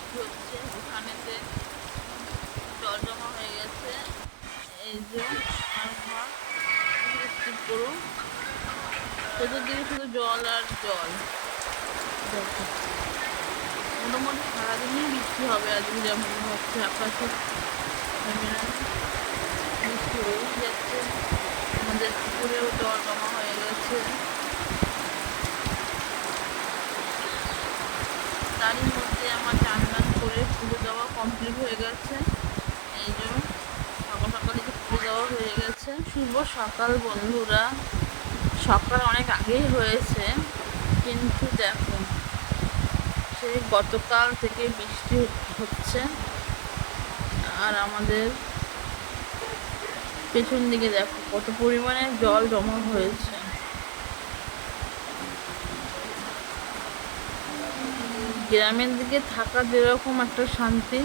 বৃষ্টি হচ্ছে, উঠানেতে জল জমা হয়ে গেছে। এই যে আমার ঘর, স্কিপ করুন, চতুর্দিকে শুধু জল আর জল। দেখো, মোটামুটি সারাদিনই বৃষ্টি হবে আজকে, যা মনে হচ্ছে আকাশে বৃষ্টি হয়েই যাচ্ছে। আমাদের পুকুরেও জল জমা হয়ে গেছে। তারই মধ্যে আমার চান টান করে পুজো দেওয়া কমপ্লিট হয়ে গেছে। এই যে সকাল সকালে যে পুজো দেওয়া হয়ে গেছে। শুভ সকাল বন্ধুরা। সকাল অনেক আগেই হয়েছে, কিন্তু দেখো সেই গতকাল থেকে বৃষ্টি হচ্ছে। আর আমাদের পেছন দিকে দেখো কত পরিমাণে জল জমা হয়েছে। গ্রামের দিকে থাকা যেরকম একটা শান্তি,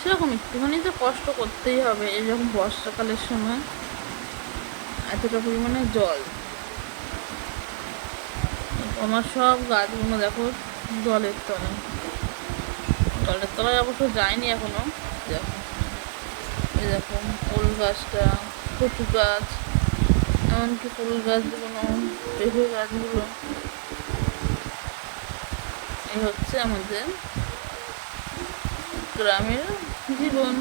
সেরকম একটুখানি তো কষ্ট করতেই হবে। এরকম বর্ষাকালের সময় এতটা পরিমাণে জল, আমার সব গাছগুলো দেখো জলের তলায়। জলের তলায় অবশ্য যায়নি এখনো। দেখো, এই দেখো ফুল গাছটা, কচু গাছ, এমনকি ফুল গাছগুলো, পেঁপে গাছগুলো। এই হচ্ছে আমাদের গ্রামের জীবন।